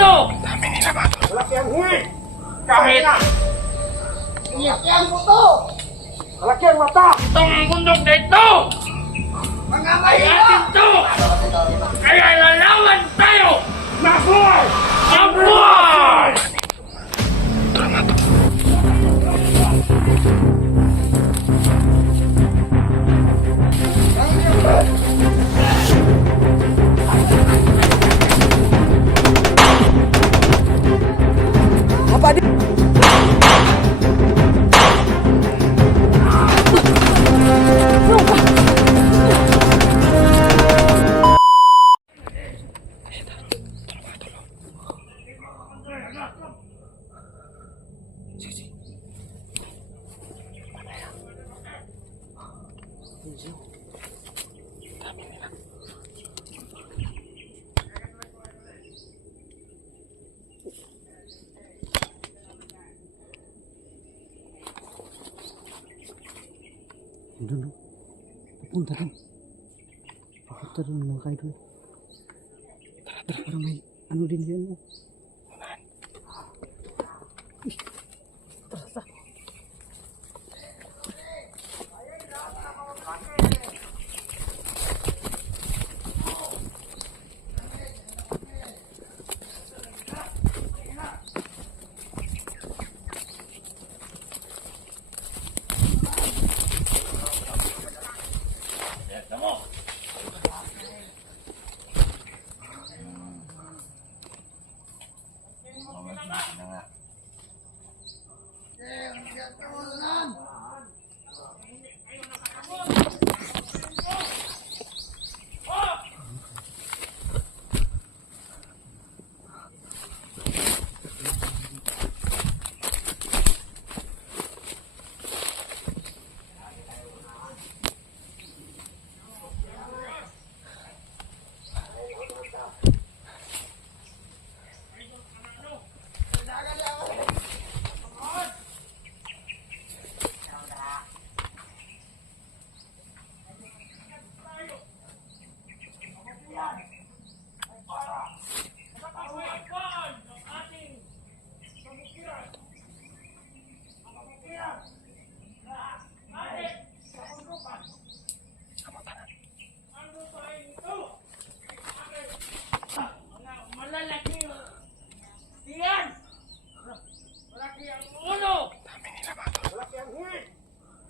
ulo! Dami nila mga tol. Malaki ang huli! Kahit Malaki ang buto! Malaki ang mata! itong bundok na ito Mga ay mahirap! atin to! Kaya lalawan tayo! Mabuhay! Mabuhay! Tara mga tol. Apa di? Doon, no? Papunta doon. Papunta doon mga kaidol. Tara, tara, parang may ano din yan, no? Uy, tara, tara.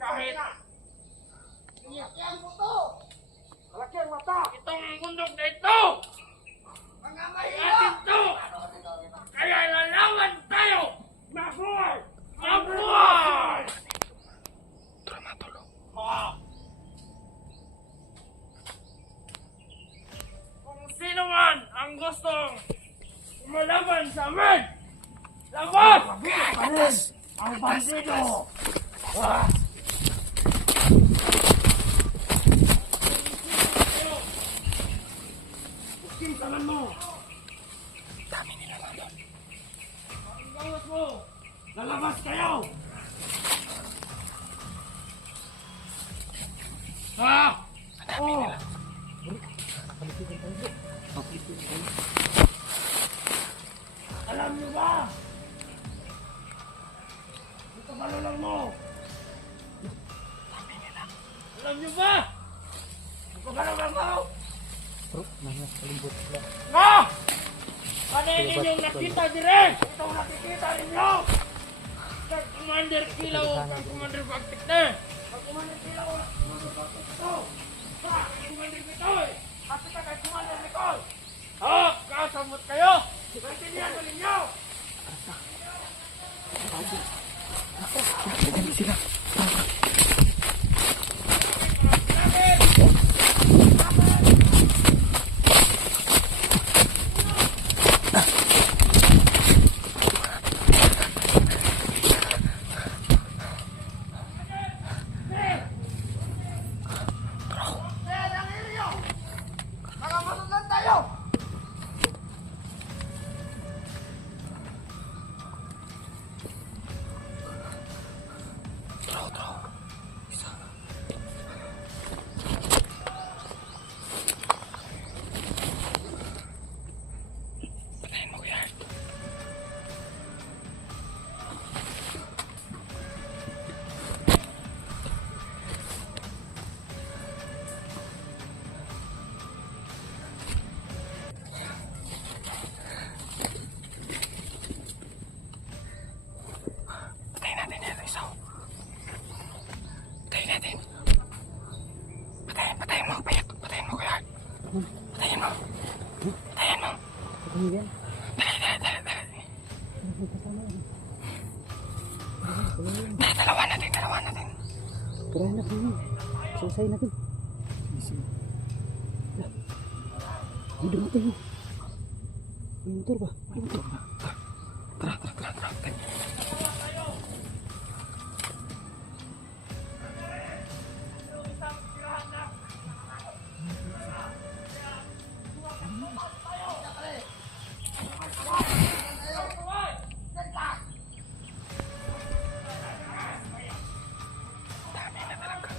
Kahit Malaki ang buto! Malaki ang mata! itong bundok na ito Mga ay mahirap! atin to! Kaya lalawan tayo! Mabuhay! Mabuhay! Tara mga tol. Ah. Kung sino man ang gustong lumalaban sa amin, labas! Pares! Ang bandido! Kintalan mo! Dami nila mga tol. Ang gawas mo! Lalabas kayo! Ah! Oh! Alam niyo ba? Ito malulang mo! Alam niyo ba? Ito malulang mo! Bro, nakakalimbot sila. Na! Ano yung inyong nakita dire? Ito ang nakikita ninyo! Kag Commander Kilaw kag Commander Bagtik na! Pag kumanin sila o ito! Sa Commander Bitoy! Kasi ka kay Commander Nicole! Ha! Kasamot kayo! Naintindihan ko ninyo! Dali sila. Kaya dangil niyo! Nakamasundan tayo! Ano yan? Dalawa natin. Turahan natin yun. Selesai natin. Ay, dumating yun. May motor ba? May motor ba? Tara. Dami na talaga.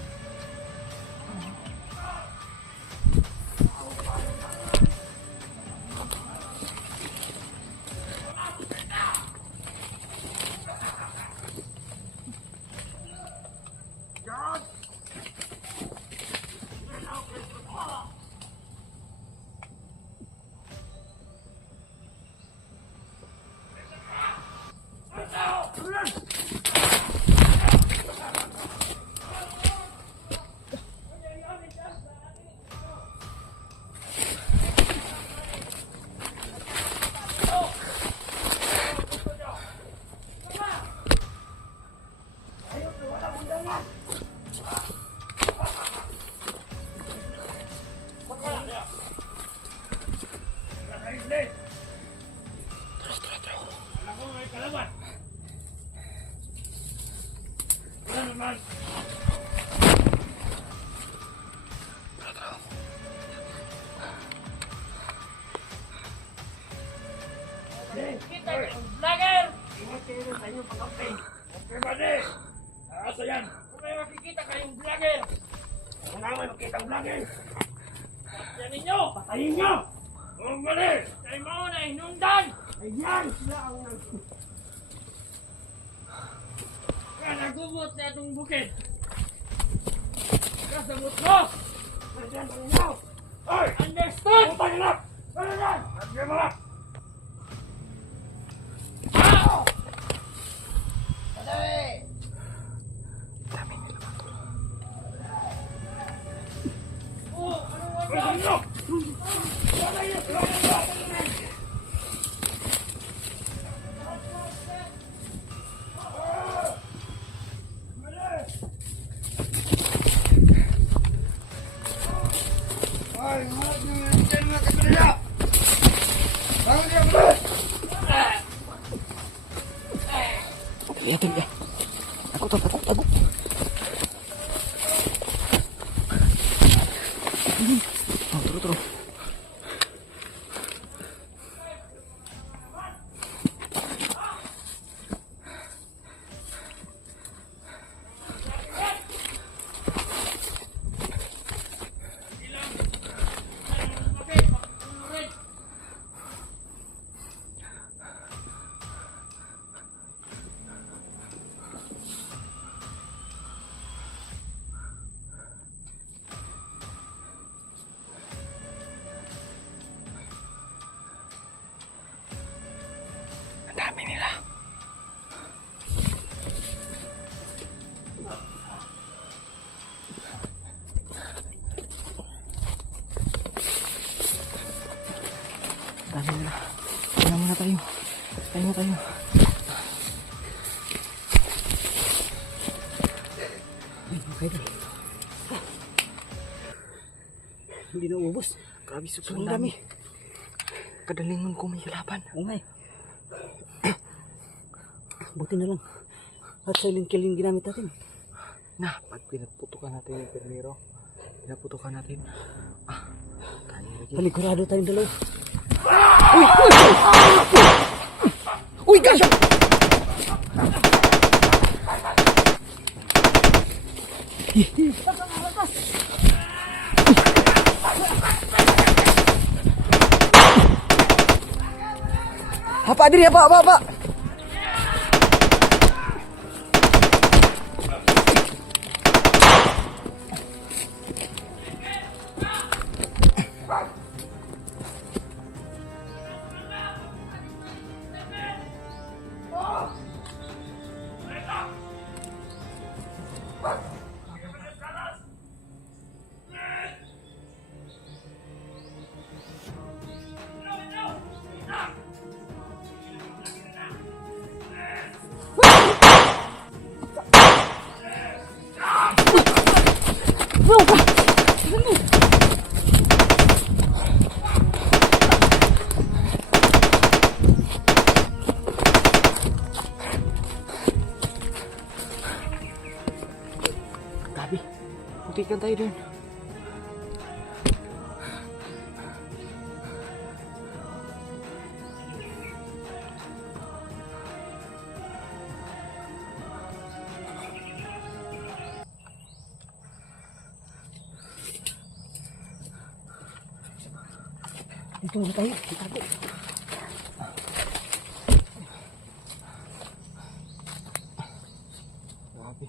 Ako may kalaban. Ano naman? Kita yung vlogger! Ingat kayo sa inyong pag-campaign. Okay ba di? Asa yan? Kung may makikita kayong vlogger, kung na may makita ang vlogger, yan ninyo! Patayin nyo! Kung mali! Kayo mauna inundan! Ayan! Sila ang kaya nagubot na itong bukid. Kasabot mo! Nandiyan ang inyo! Oy! Understood! Puta nyo na! Ano yan? Nandiyan mo na! Dami nila matol. Oh! Ano nyo? Ay, mahal nyo yan. Diyan na katalaya. Bangun dia, betul. Dali ya. Aku takut. Terus. Ang dami nila. Dami nila. Kaya muna tayo. Okay na. Hindi na ubos. Grabe, sobrang dami. Kadalingon ko may laban. Oo nga eh. Buti na lang. At silent killing ginamit natin. Nah, pag pinaputukan natin yung permiro, tayo lagi. Panigurado tayong dalawa. Uy, gosh! Apa diri, apa? Balikan tayo dun. Dito muna tayo. Itago. Grabe.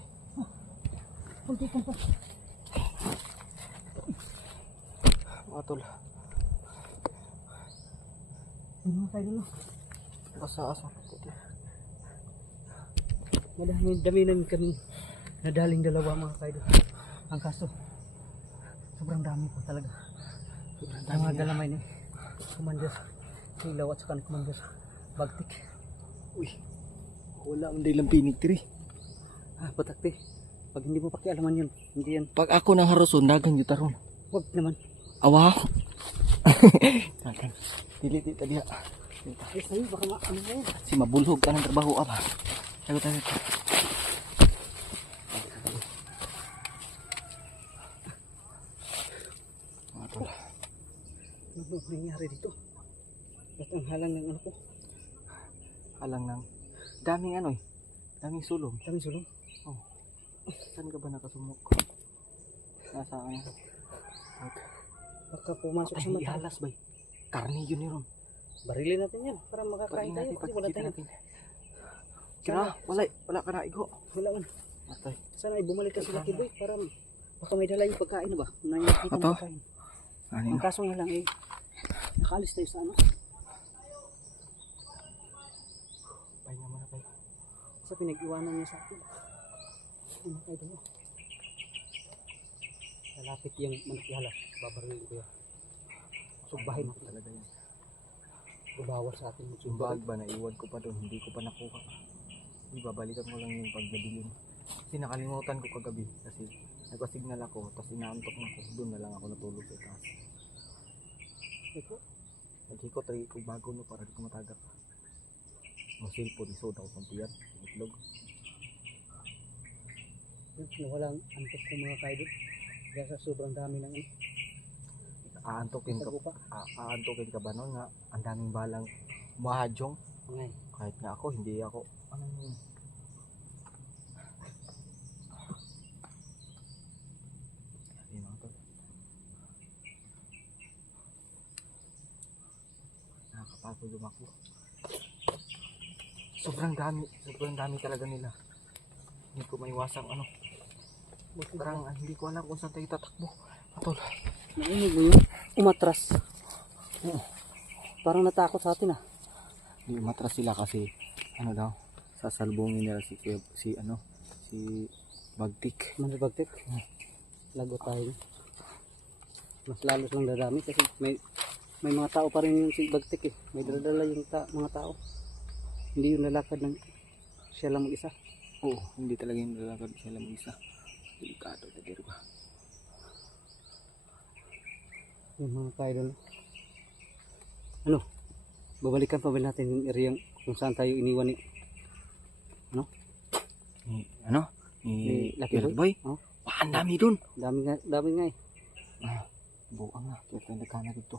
Kunti pa. Mga tol. Dito muna tayo dun. Asa-asa. Dami namin kami nadaling dalawa mga kaidol. Ang kaso, sobrang dami po talaga. Sobrang Ang mga galamay ni Commander Silaw at saka ni Commander Bagtik. Uy. Wala ang dahilang pinig tiri. Patakti. Pag hindi mo pakialaman yun, hindi yan. Pag ako nang haruson, dagang yuta ron. Huwag naman. Awa. Dagang. Dili tadi. Ay sa'yo, baka ano na yun. Si mabulhog ka ng trabaho apa. Tayo. Mga tol. Ano nangyari dito? At ang halang ng ano ko. Halang ng daming ano eh. Daming sulong. Daming sulong. Oh. Saan ka ba nakasumok? Nasa ano? Baka pumasok sa Ay, mata. ihalas ba? Karni yun yun. Barilin natin yan para makakain Pagin tayo. natin, Kasi wala pagkita tayo. natin. Kira, wala ka na igo. Wala man. Atay. Sana ay bumalik ka sa Lucky Boy para baka may dala yung pagkain na ba? Na nakita Ato? mo pagkain. Ano Ang kaso nga lang eh, nakaalis tayo sa ano. Pahinga muna tayo. Sa pinag-iwanan niya sa akin. Ano kayo doon? Lalapit yung manakihalas. Babarilin ko yan. Sugbahin ako Talaga yan. Bubawal sa atin. Yung bag ba, naiwan ko pa doon, hindi ko pa nakuha. Ibabalikan ko lang yung pagdabilin. Kasi nakalimutan ko kagabi kasi nagpa-signal ako, tapos inaantok na ako. Doon na lang ako natulog sa taas. Ito? Naghikot rin ko bago no para di ko matagak. Masilpo, isod ako sa tiyan. Itlog. Nawalang antok ko mga kaidol. Dahil sa sobrang dami ng ano. Aantokin ka, Sagupa. aantokin ka ba nun nga ang daming balang mahadjong? Ngay. Kahit nga ako, hindi ako. Ano yun? Sabi mga tol. Nakakapagod lumako. Sobrang dami talaga nila. Hindi ko maiwasang ano. Parang hindi ko alam kung saan tayo tatakbo. Matol. Nainig mo yun? Umatras. Parang natakot sa atin ah. Hindi umatras sila kasi ano daw, sasalbungin nila si Bagtik. Manibagtik. Lago tayo. Mas lalo lang dadami kasi may mga tao pa rin yung si Bagtik eh. May daladala yung mga tao. Hindi yung lalakad ng siya lang mag-isa. Oo, hindi talaga yung lalakad siya lang isa. Delikado talaga ba? Yung mga kaidol. Ano? Babalikan pa ba natin yung area kung saan tayo iniwan ni Ni Lucky Lucky Boy? Oh. Wah, ang dami dun. Dami nga eh. Buang nga, kaya tayo nagkana dito.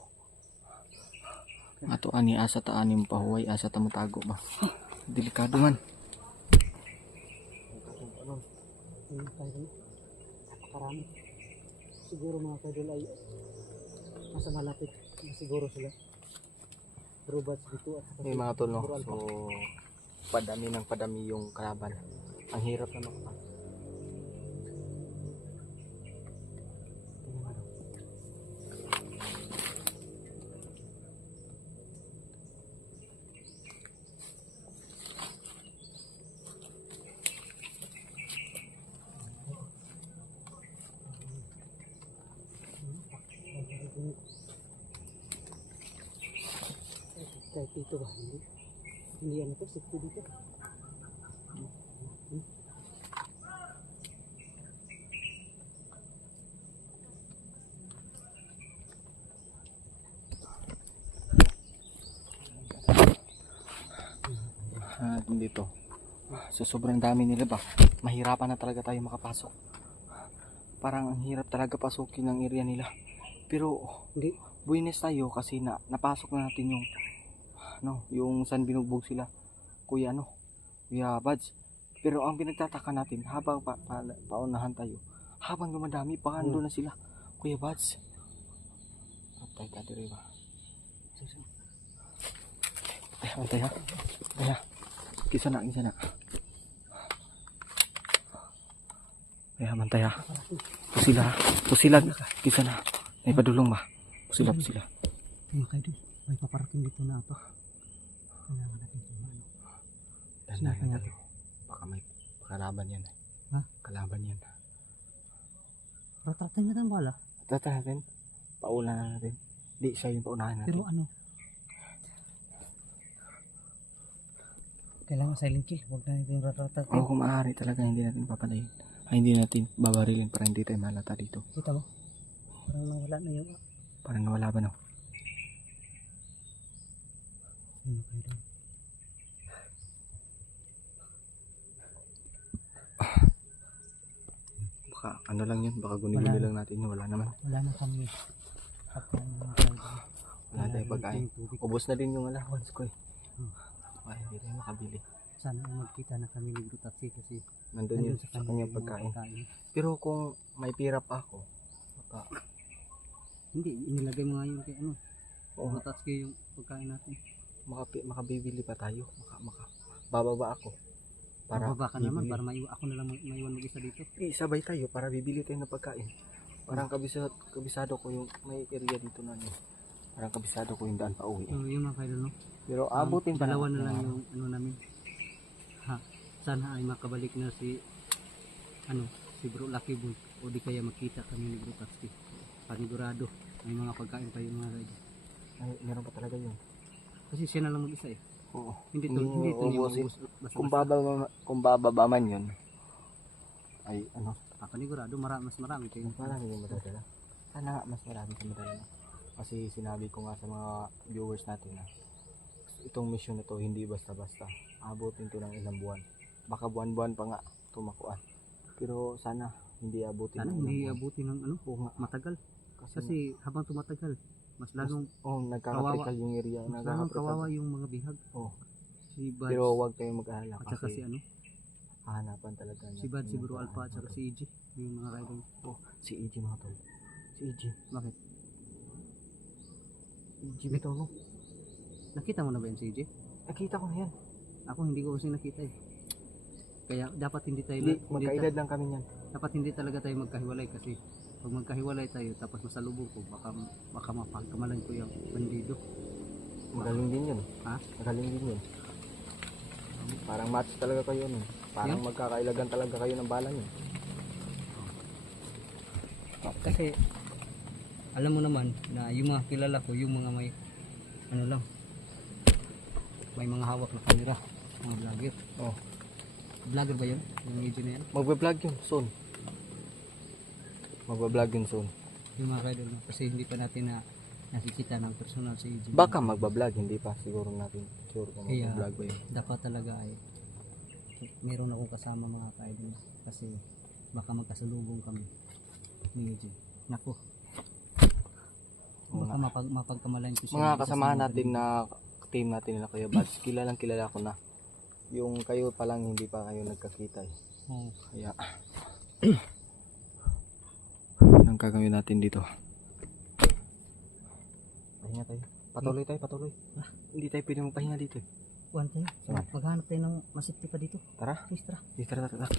Ato ani asa ta anim pahuway asa ta matago ba. Delikado man. Yung kaidol. Napakarami. Siguro mga kaidol ay nasa malapit na siguro sila. Robots dito at saka May mga tol, no? siguro alpha. So, padami ng padami yung kalaban. Ang hirap na makapasok. Kahit dito ba? Hindi ano to, safety dito. Dito. So, sobrang dami nila ba? Mahirapan na talaga tayo makapasok. parang ang hirap talaga pasukin ng area nila. Pero Hindi. buwines tayo kasi napasok na natin yung yung saan binugbog sila. Kuya Bads. Pero ang pinagtataka natin habang paunahan tayo, habang dumadami pa ando na sila. Kuya Bads. Atay ka diri ba? Antay ha. Kaya kisa na. Kaya mantay ha. Pusila. Kisa na. May padulong ba? Pusila. Mga kaidol, may paparating dito na apa. Kailangan natin tumano. Dandahan tayo. Baka may kalaban yan. Ha? Kalaban yan. Ratratay na tayo bala. Tata natin. Paunahan natin. Di siya yung paunahan natin. Pero ano? Kailangan silent kill. Huwag na natin ratratay. O kung maaari talaga hindi natin papalayin. Ay hindi natin babarilin para hindi tayo malata dito. Kita mo? Parang nawala na yung... Parang nawala ba no? Mga kaidol. Baka ano lang yun. Baka guni-guni lang natin yun. Wala naman. Wala na kami. Pagkain mga kaidol. Wala tayong pagkain. Tubig. Ubos na din yung allowance ko eh. Ay hindi tayo makabili. Sana ay magkita na kami ni Bro Taxi kasi Nandun yun sa kanyang yung pagkain. mga Pero kung may pira pa ako, baka Hindi, inilagay mo nga yung kay ano. Oo. Bro Taxi yung pagkain natin. makabibili pa tayo. Bababa ako. Para Bababa ka naman bibili. para ako na lang maiwan mag-isa dito. Sabay tayo para bibili tayo ng pagkain. Parang kabisado ko yung may area dito na parang kabisado ko yung daan pa uwi. So yung mga kaidol no. Pero abutin pa dalawa na lang yung ano namin. Ha, sana ay makabalik na si Bro Lucky Boy o di kaya makita kami ni Bro Taxi. Panigurado may mga pagkain pa yung mga kaidol. Ay, meron pa talaga yun. Kasi siya na lang mag-isa eh. Oo. Hindi Hindi to niya uubusin. maubos basta. Kung bababa man yun, ay Panigurado mas marami kayo. marami yung madadala. Sana nga mas marami sa madala. Kasi sinabi ko nga sa mga viewers natin na itong mission na to hindi basta-basta. Abutin to ng ilang buwan. Baka buwan-buwan pa nga tumakuan. Pero sana hindi abutin Sana ng hindi ilang buwan. abutin ng Oo nga. matagal. Kasi Kasi habang tumatagal, mas lalong nagkakatrikal yung area. mas lalong kawawa yung mga bihag. Oo. Si Bad Pero huwag kayong mag-alala at saka si kasi hahanapan talaga niya. si Bad, si yung Bro mga Alpha at saka si EG. Yung mga kaidol. si EG mga tol. Si EG. Bakit? EG bitaw no. Nakita mo na ba yung si EG? Nakita ko na yan. Ako hindi ko kasi nakita eh. Kaya dapat hindi tayo Hindi, magkaedad lang kami niyan. dapat hindi talaga tayo magkahiwalay kasi pag magkahiwalay tayo tapos masalubong ko baka mapagkamalan ko yung bandido. Magaling din yun. Ha? Magaling din yun. Parang match talaga kayo nun. Parang Yeah. magkakailagan talaga kayo ng bala niyo. Kasi alam mo naman na yung mga kilala ko, yung mga may may mga hawak na kamera, mga vlogger. Oh. Vlogger ba yun? Yung EG na yan? Magbe-vlog yun soon. Magbe-vlog yun soon. Yung mga kaidol no? Kasi hindi pa natin nakikita ng personal si EG. Baka magba-vlog, hindi pa siguro natin sure kung Kaya magba-vlog ba yun. dapat talaga ay meron akong kasama mga kaidol kasi baka magkasalubong kami ni EG. Nako. Baka mapagkamalayan ko siya. Mga kasamahan natin na team natin na Kuya Bads, kilala ko na. Yung kayo pa lang hindi pa kayo nagkakita eh. Oo. Kaya anong gagawin natin dito? Pahinga tayo. Patuloy. Hindi tayo pwede magpahinga dito eh. Kuhan tayo. Saan? Maghanap tayo ng masipti pa dito. Tara. Please, tara. Tara.